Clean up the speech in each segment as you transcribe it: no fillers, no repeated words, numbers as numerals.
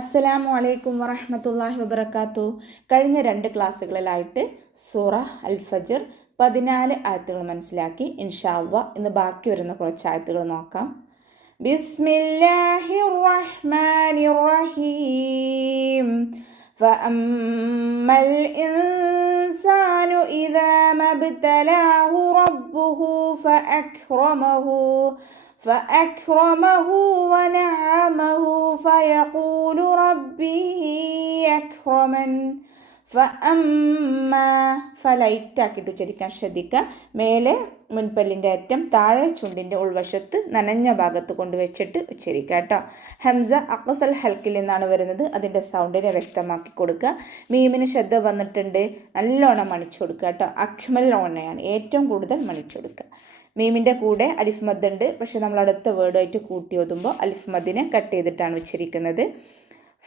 അസ്സലാമു അലൈക്കും വറഹ്മത്തുള്ളാഹി വബറകാതുഹു. കഴിഞ്ഞ 2 ക്ലാസ്സുകളിലായിട്ട് സൂറ അൽ ഫജ്ർ 14 ആയത്തുകൾ മനസ്സിലാക്കി. ഇൻഷാ അല്ലാഹ് ഇന്ന് ബാക്കി വരുന്ന കുറച്ച് ആയത്തുകൾ നോക്കാം. ബിസ്മില്ലാഹിർ റഹ്മാനിർ റഹീം. ഫഅമ്മൽ ഇൻസാനു ഇദാ മബ്തലാഹു റബ്ബുഹു فأكرمه ونعمه فيقول ربي أكرمن ഫലൈറ്റാക്കിയിട്ട് ഉച്ചരിക്കാൻ ശ്രദ്ധിക്കുക. മേലെ മുൻപല്ലിൻ്റെ അറ്റം താഴെ ചുണ്ടിൻ്റെ ഉൾവശത്ത് നനഞ്ഞ ഭാഗത്ത് കൊണ്ടുവച്ചിട്ട് ഉച്ചരിക്കുക കേട്ടോ. ഹംസ അഖ്സൽ ഹൽക്കിൽ നിന്നാണ് വരുന്നത്. അതിൻ്റെ സൗണ്ടിനെ വ്യക്തമാക്കി കൊടുക്കുക. മീമിന് ശ്രദ്ധ വന്നിട്ടുണ്ട്, നല്ലോണം മണിച്ചു കൊടുക്കുക കേട്ടോ. അക്മൽ ഓണയാണ് ഏറ്റവും കൂടുതൽ മണിച്ചു കൊടുക്കുക. മീമിൻ്റെ കൂടെ അലിഫ് മദ് ഉണ്ട്, പക്ഷെ നമ്മൾ അടുത്ത വേർഡായിട്ട് കൂട്ടി ഓതുമ്പോൾ അലിഫ് മദിനെ കട്ട് ചെയ്തിട്ടാണ് ഉച്ചരിക്കുന്നത്.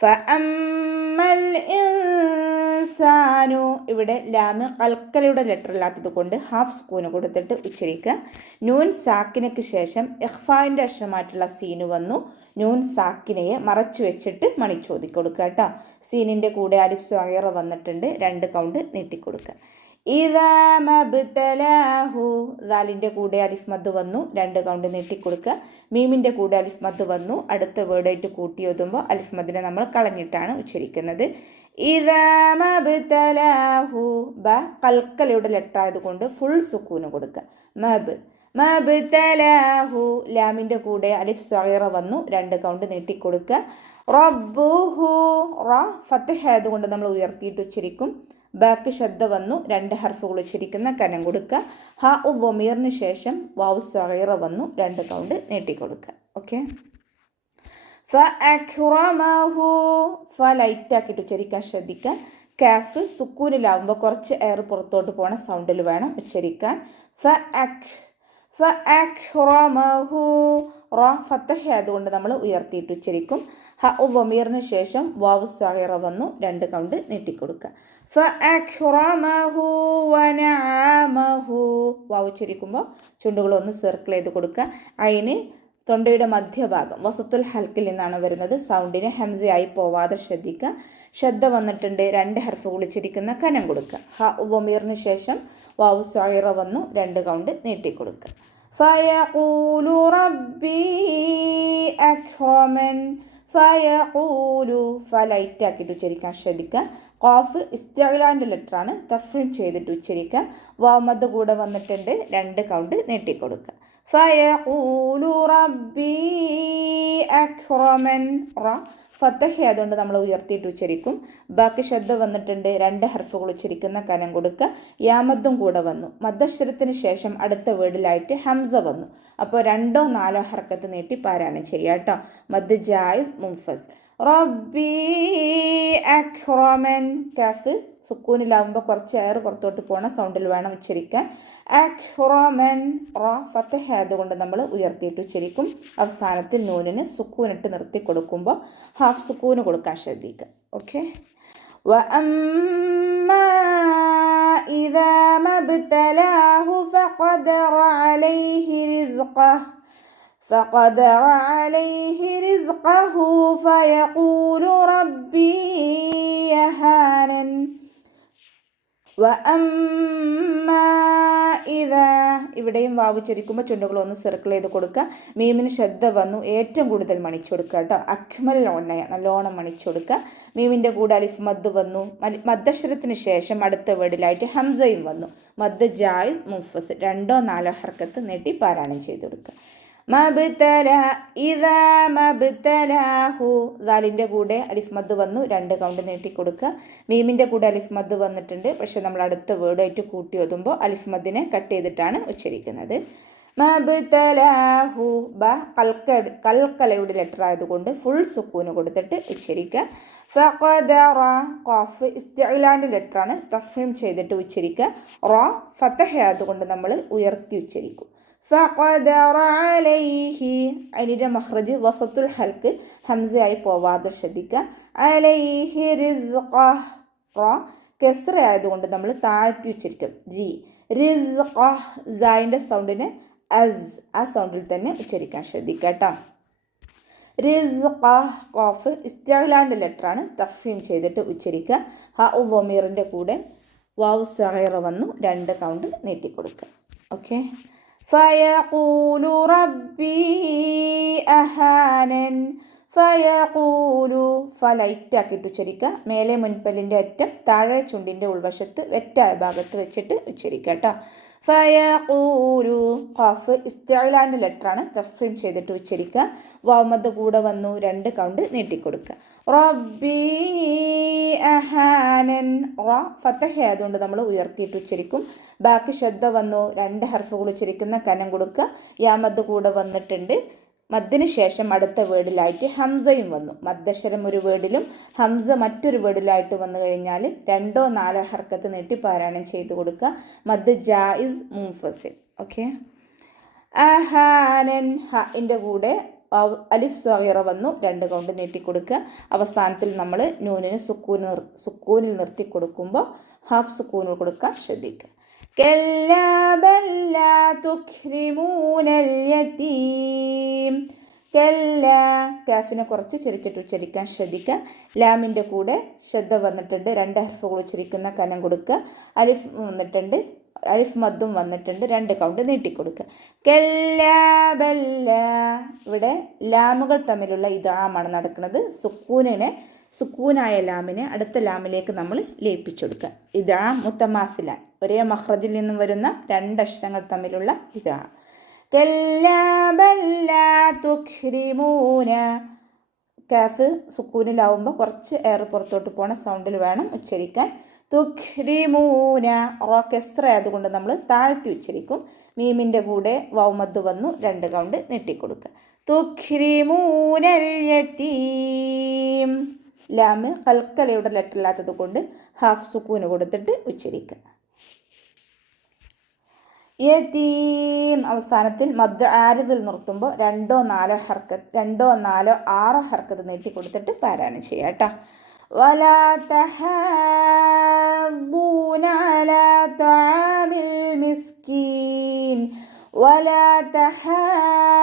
ഫഅമ്മൽ ഇൻസാനു, ഇവിടെ ലാമ് കൽക്കലയുടെ ലെറ്റർ ഇല്ലാത്തത് കൊണ്ട് ഹാഫ് സ്കൂന് കൊടുത്തിട്ട് ഉച്ചരിക്കുക. നൂൻ സാക്കിനയ്ക്ക് ശേഷം ഇഖ്ഫാൻ്റെ അക്ഷരമായിട്ടുള്ള സീന് വന്നു. നൂൻ സാക്കിനയെ മറച്ചു വെച്ചിട്ട് മണിച്ചോതി കൊടുക്കുക കേട്ടോ. സീനിൻ്റെ കൂടെ അലിഫ് സ്വഗീറ വന്നിട്ടുണ്ട്, 2 കൗണ്ട് നീട്ടിക്കൊടുക്കുക. ഇദാ മബ്തലാഹു, ദാലിൻ്റെ കൂടെ അലിഫ് മദ് വന്നു, 2 കൗണ്ട് നീട്ടിക്കൊടുക്കുക. മീമിൻ്റെ കൂടെ അലിഫ് മദ് വന്നു, അടുത്ത വേർഡായിട്ട് കൂട്ടി ഓതുമ്പോൾ അലിഫ് മദിനെ നമ്മൾ കളഞ്ഞിട്ടാണ് ഉച്ചരിക്കുന്നത്. ഇദാ മബ്തലാഹു, ബ കൽക്കലയുടെ ലെറ്റർ ആയതുകൊണ്ട് ഫുൾ സുക്കൂന് കൊടുക്കുക. മബ്തലാഹു, ലാമിൻ്റെ കൂടെ അലിഫ് സ്വഗീറ വന്നു, 2 കൗണ്ട് നീട്ടിക്കൊടുക്കുക. റബ്ബുഹു, റ ഫത്ഹ ആയതുകൊണ്ട് നമ്മൾ ഉയർത്തിയിട്ട് ഉച്ചരിക്കും. ബാക്ക് ശ്രദ്ധ വന്നു, 2 ഹർഫുകൾ ഉച്ചരിക്കുന്ന കനം കൊടുക്കുക. ഹ ഉ വമീറിന് ശേഷം വാവ് സ്വഗീറ വന്നു, 2 കൗണ്ട് നീട്ടിക്കൊടുക്കുക. ഓക്കെ. ഫഅക്റമഹു, ഫ ലൈറ്റാക്കിയിട്ട് ഉച്ചരിക്കാൻ ശ്രദ്ധിക്കുക. കാഫ് സുക്കൂനിലാവുമ്പോൾ കുറച്ച് എയർ പുറത്തോട്ട് പോണ സൗണ്ടിൽ വേണം ഉച്ചരിക്കാൻ. ഫഅക്റമഹു, റ ഫത്തഹ ആയതുകൊണ്ട് നമ്മൾ ഉയർത്തിയിട്ട് ഉച്ചരിക്കും. ഹ ഉ വമീറിന് ശേഷം വാവ് സ്വഗീറ വന്നു, 2 കൗണ്ട് നീട്ടിക്കൊടുക്കുക. ഫഅക്റമഹു വനഅമഹു, വാവ് ഉച്ചരിക്കുമ്പോൾ ചുണ്ടുകൾ ഒന്ന് സർക്കിൾ ചെയ്ത് കൊടുക്കുക. അയിന് തൊണ്ടയുടെ മധ്യഭാഗം വസത്തുൽ ഹൽക്കിൽ നിന്നാണ് വരുന്നത്. സൗണ്ടിന് ഹംസയായി പോവാതെ ശ്രദ്ധിക്കുക. ശ്രദ്ധ വന്നിട്ടുണ്ട്, 2 ഹർഫുകൾ ഉച്ചരിക്കുന്ന കനം കൊടുക്കുക. ഹ ഉ വമീറിന് ശേഷം വാവ് സ്വഗീറ വന്നു, 2 കൗണ്ട് നീട്ടിക്കൊടുക്കുക. ഫയഖൂലു റബ്ബി അക്റമൻ, ഫയഖൂലു, ഫലൈറ്റാക്കിയിട്ട് ഉച്ചരിക്കാൻ ശ്രദ്ധിക്കുക. ഖാഫ് ഇസ്തിഅലാൻ്റെ ലെറ്ററാണ്, തഫ്രീം ചെയ്തിട്ട് ഉച്ചരിക്കുക. വാമദ് കൂടെ വന്നിട്ടുണ്ട്, 2 കൗണ്ട് നീട്ടിക്കൊടുക്കുക. ഫയഖൂലു റബ്ബി അക്റമൻ, റ ഫത്തഹ ആയതുകൊണ്ട് നമ്മൾ ഉയർത്തിയിട്ട് ഉച്ചരിക്കും. ബാക്കി ശ്രദ്ധ വന്നിട്ടുണ്ട്, 2 ഹർഫുകൾ ഉച്ചരിക്കുന്ന കനം കൊടുക്കുക. യാമദ്ദും കൂടെ വന്നു. മദ്ദക്ഷരത്തിന് ശേഷം അടുത്ത വേർഡിലായിട്ട് ഹംസ വന്നു. അപ്പോൾ 2ഓ 4ഓ ഹർക്കത്ത് നീട്ടി പാരായണം ചെയ്യുക കേട്ടോ. മദ് ജായിസ് മുൻഫസ്. റബ്ബി അക്റമൻ, കാഫ് സുക്കൂനിലാവുമ്പോൾ കുറച്ച് എയർ പുറത്തോട്ട് പോകണ സൗണ്ടിൽ വേണം ഉച്ചരിക്കാൻ. അക്റമൻ, റ ഫത്തഹ ആയതുകൊണ്ട് നമ്മൾ ഉയർത്തിയിട്ട് ഉച്ചരിക്കും. അവസാനത്തിൽ നൂനിന് സുക്കൂനിട്ട് നിർത്തി കൊടുക്കുമ്പോൾ ഹാഫ് സുക്കൂന് കൊടുക്കാൻ ശ്രദ്ധിക്കുക. ഓക്കെ. വഅമ്മാ ഇദാ മബ്തലാഹു ഫഖദറ അലൈഹി റിസ്ഖഹു ഫയഖൂലു റബ്ബി യഹാനൻ. വഅമ്മാ ഇദാ, ഇവിടെയും വാവ് ഉച്ചരിക്കുമ്പോൾ ചുണ്ടുകൾ ഒന്ന് സർക്കിൾ ചെയ്ത് കൊടുക്കുക. മീമിന് ശ്രദ്ധ വന്നു, ഏറ്റവും കൂടുതൽ മണിച്ചു കൊടുക്കുക കേട്ടോ. അക്മൽ ഓണയ, നല്ലോണം മണിച്ചു കൊടുക്കുക. മീമിൻ്റെ കൂടെ അലിഫ് മദ് വന്നു. മദ്ദക്ഷരത്തിന് ശേഷം അടുത്ത വേർഡിലായിട്ട് ഹംസയും വന്നു. മദ് ജായിസ് മുൻഫസ്, 2ഓ 4ഓ ഹർക്കത്ത് നീട്ടി പാരായണം ചെയ്ത് കൊടുക്കുക. ഇദാ മബ്തലാഹു, ദാലിൻ്റെ കൂടെ അലിഫ് മദ് വന്നു, 2 കൗണ്ട് നീട്ടിക്കൊടുക്കുക. മീമിൻ്റെ കൂടെ അലിഫ് മദ് വന്നിട്ടുണ്ട്, പക്ഷെ നമ്മൾ അടുത്ത വേർഡായിട്ട് കൂട്ടി ഓതുമ്പോൾ അലിഫ് മദിനെ കട്ട് ചെയ്തിട്ടാണ് ഉച്ചരിക്കുന്നത്. മബ്തലാഹു, ബ കൽക്കലയുടെ ലെറ്റർ ആയതുകൊണ്ട് ഫുൾ സുക്കൂന് കൊടുത്തിട്ട് ഉച്ചരിക്കുക. ഫഖദറ, ഖാഫ് ഇസ്തിഅലാൻ്റെ ലെറ്ററാണ്, തഫ്രീം ചെയ്തിട്ട് ഉച്ചരിക്കുക. റ ഫത്തഹ ആയതുകൊണ്ട് നമ്മൾ ഉയർത്തി ഉച്ചരിക്കും. ഫഖദറ അലൈഹി, അതിൻ്റെ മഖ്റജ് വസത്തുൽ ഹൽക്ക് ഹംസയായി പോവാതെ ശ്രദ്ധിക്കുക. അലൈഹി റിസ്ഖഹ്, റ കെസ്റ ആയതുകൊണ്ട് നമ്മൾ താഴ്ത്തി ഉച്ചരിക്കും. റിസ്ഖഹ്, സൈൻ്റെ സൗണ്ടിന് അസ്, ആ സൗണ്ടിൽ തന്നെ ഉച്ചരിക്കാൻ ശ്രദ്ധിക്കുക കേട്ടോ. റിസ്ഖ ഖാഫ് ഇസ്തിഅ്ലാൻ്റെ ലെറ്ററാണ്, തഫ്ഹീം ചെയ്തിട്ട് ഉച്ചരിക്കുക. ഹ ഉ വമീറിൻ്റെ കൂടെ വാവ് സഗീറ വന്നു, 2 കൗണ്ട് നീട്ടിക്കൊടുക്കുക. ഓക്കെ. ഫയഖൂലു റബ്ബി അഹാനൻ. ഫയഖൂലു ലൈറ്റ് ആക്കിയിട്ട് ഉച്ചരിക്കുക. മേലെ മുൻപല്ലിൻ്റെ അറ്റം താഴെ ചുണ്ടിൻ്റെ ഉൾവശത്ത് വെറ്റായ ഭാഗത്ത് വെച്ചിട്ട് ഉച്ചരിക്കുക കേട്ടോ. ഫയഖൂലു ഖാഫ് ഇസ്തിഅ്ലാൻ്റെ ലെറ്ററാണ്, തഫ്ഹീം ചെയ്തിട്ട് ഉച്ചരിക്കുക. വാമദ് കൂടെ വന്നു, 2 കൗണ്ട് നീട്ടിക്കൊടുക്കുക. റബ്ബി അഹാനൻ. ഫതഹ ആയതുകൊണ്ട് നമ്മൾ ഉയർത്തിയിട്ട് ഉച്ചരിക്കും. ബാക്കി ശ്രദ്ധ വന്നു, 2 ഹർഫുകൾ ഉച്ചരിക്കുന്ന കനം കൊടുക്കുക. യാമദ് കൂടെ വന്നിട്ടുണ്ട്. മദ്ദിന് ശേഷം അടുത്ത വേർഡിലായിട്ട് ഹംസയും വന്നു. മദ്ദക്ഷരം ഒരു വേർഡിലും ഹംസ മറ്റൊരു വേർഡിലായിട്ട് വന്നു കഴിഞ്ഞാൽ 2 4 ഹർക്കത്ത് നീട്ടി പാരായണം ചെയ്ത് കൊടുക്കുക. മദ് ജായിസ് മുൻഫസിൽ. ഓക്കെ. അഹാനൻ ഹൻ്റെ കൂടെ അലിഫ് സ്വഗീറ വന്നു, 2 കൗണ്ട് നീട്ടിക്കൊടുക്കുക. അവസാനത്തിൽ നമ്മൾ നൂനിന് സുക്കൂനിൽ നിർത്തി കൊടുക്കുമ്പോൾ ഹാഫ് സുക്കൂനിൽ കൊടുക്കാൻ ശ്രദ്ധിക്കുക. കല്ലാ ബൽ ലാ തുക്രിമൂനൽ യതീം. കല്ലാ കാഫിനെ കുറച്ച് ചെരിച്ചിട്ട് ഉച്ചരിക്കാൻ ശ്രദ്ധിക്കുക. ലാമിൻ്റെ കൂടെ ശ്രദ്ധ വന്നിട്ടുണ്ട്, 2 ഹർഫുകൾ ഉച്ചരിക്കുന്ന കനം കൊടുക്കുക. അലിഫ് വന്നിട്ടുണ്ട്, അലിഫ് മദ്ദും വന്നിട്ടുണ്ട്, 2 കൗണ്ട് നീട്ടിക്കൊടുക്കുക. കല്ലാ ബൽ ലാ. ഇവിടെ ലാമുകൾ തമ്മിലുള്ള ഇദ്ഗാമാണ് നടക്കുന്നത്. സുക്കൂനായ ലാമിനെ അടുത്ത ലാമിലേക്ക് നമ്മൾ ലയിപ്പിച്ചെടുക്കുക. ഇദ്ഗാം മുത്തമാസിലാൻ, ഒരേ മഖ്റജിൽ നിന്നും വരുന്ന 2 അക്ഷരങ്ങൾ തമ്മിലുള്ള ഇദ്ഗാം. കല്ലാ ബൽ ലാ തുക്രിമൂന. കാഫ് സുക്കൂനിലാവുമ്പോൾ കുറച്ച് എയർ പുറത്തോട്ട് പോണ സൗണ്ടിൽ വേണം ഉച്ചരിക്കാൻ. തുക്രിമൂന കെസ്റ ആയതുകൊണ്ട് നമ്മൾ താഴ്ത്തി ഉച്ചരിക്കും. മീമിൻ്റെ കൂടെ വൗമദ് വന്നു, 2 കൗണ്ട് നീട്ടിക്കൊടുക്കുക. തുക്രിമൂനൽ യതീം. ലാമ് കൽക്കലയുടെ ലെറ്റർ ഇല്ലാത്തത് കൊണ്ട് ഹാഫ് സുക്കൂന് കൊടുത്തിട്ട് ഉച്ചരിക്കുക. യതീം. അവസാനത്തിൽ മദ് ആരിദിൽ നിർത്തുമ്പോൾ 2 4 6 ഹർക്കത്ത് നീട്ടി കൊടുത്തിട്ട് പാരായണം ചെയ്യാം കേട്ടോ. വലാ തഹാദ്ദൂന അലാ തആമിൽ മിസ്കീൻ. വലാ തഹാദ്ദൂന.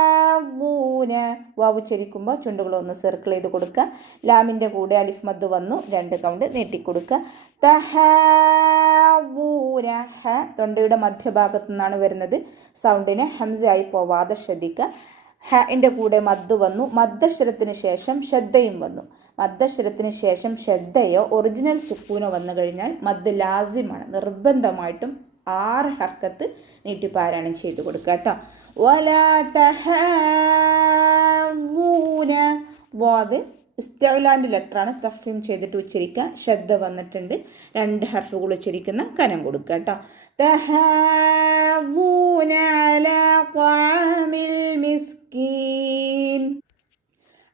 വാവ് ഉച്ചരിക്കുമ്പോൾ ചുണ്ടുകളൊന്ന് സർക്കിൾ ചെയ്ത് കൊടുക്കുക. ലാമിൻ്റെ കൂടെ അലിഫ് മദ് വന്നു, 2 കൗണ്ട് നീട്ടിക്കൊടുക്കുക. തഹാദ്ദൂന. ഹ തൊണ്ടയുടെ മധ്യഭാഗത്തു നിന്നാണ് വരുന്നത്. സൗണ്ടിനെ ഹംസയായി പോവാതെ ശ്രദ്ധിക്കുക. ഹൻ്റെ കൂടെ മദ് വന്നു, മദ്ദക്ഷരത്തിന് ശേഷം ശ്രദ്ധയും വന്നു. മദ്ദക്ഷരത്തിന് ശേഷം ശ്രദ്ധയോ ഒറിജിനൽ സുക്കൂനോ വന്നു കഴിഞ്ഞാൽ മദ് ലാസിമാണ്, നിർബന്ധമായിട്ടും 6 ഹർക്കത്ത് നീട്ടി പാരായണം ചെയ്ത് കൊടുക്കുക കേട്ടോ. വലാ തഹാദ്ദൂന. വാദ് ഇസ്തിഅ്ലാൻ്റെ ലെറ്ററാണ്, തഫ്ഹീം ചെയ്തിട്ട് ഉച്ചരിക്കുക. ശ്രദ്ധ വന്നിട്ടുണ്ട്, 2 ഹർഫുകൾ ഉച്ചരിക്കുന്ന കനം കൊടുക്കുക കേട്ടോ. തഹാദ്ദൂന അലാ തആമിൽ മിസ്കീൻ.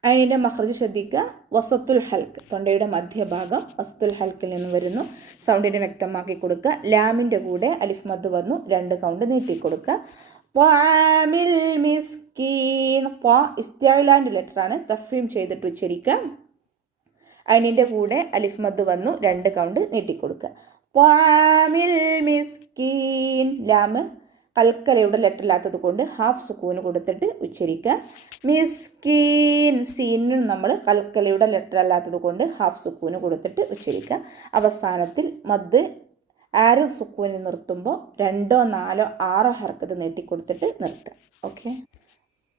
അതിൻ്റെ മഖ്റജ് ശ്രദ്ധിക്കുക. വസത്തുൽ ഹൽക്ക്, തൊണ്ടയുടെ മധ്യഭാഗം വസത്തുൽ ഹൽക്കിൽ നിന്ന് വരുന്നു. സൗണ്ടിനെ വ്യക്തമാക്കി കൊടുക്കുക. ലാമിൻ്റെ കൂടെ അലിഫ് മദ് വന്നു, 2 കൗണ്ട് നീട്ടിക്കൊടുക്കുക. ത്വാമിൽ മിസ്കീൻ. ഇസ്തിഅ്ലാൻ്റെ ലെറ്ററാണ്, തഫ്ഹീം ചെയ്തിട്ട് ഉച്ചരിക്കുക. അതിൻ്റെ കൂടെ അലിഫ് മദ് വന്നു, 2 കൗണ്ട് നീട്ടിക്കൊടുക്കുക. ത്വാമിൽ മിസ്കീൻ. ലാമ് കൽക്കലയുടെ ലെറ്റർ ഇല്ലാത്തത് കൊണ്ട് ഹാഫ് സുക്കൂന് കൊടുത്തിട്ട് ഉച്ചരിക്കുക. മിസ്കീൻ. സീനും നമ്മൾ കൽക്കലയുടെ ലെറ്റർ അല്ലാത്തത് കൊണ്ട് ഹാഫ് സുക്കൂന് കൊടുത്തിട്ട് ഉച്ചരിക്കുക. അവസാനത്തിൽ മദ് ആറ് സുക്കൂനിൽ നിർത്തുമ്പോൾ 2 4 6 ഹർക്കത്ത് നീട്ടിക്കൊടുത്തിട്ട് നിർത്തുക. ഓക്കെ.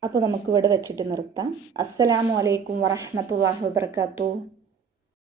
അപ്പോൾ നമുക്കിവിടെ വെച്ചിട്ട് നിർത്താം. അസ്സലാമു അലൈക്കും വറഹ്മത്തുള്ളാഹി വബറകാതുഹു.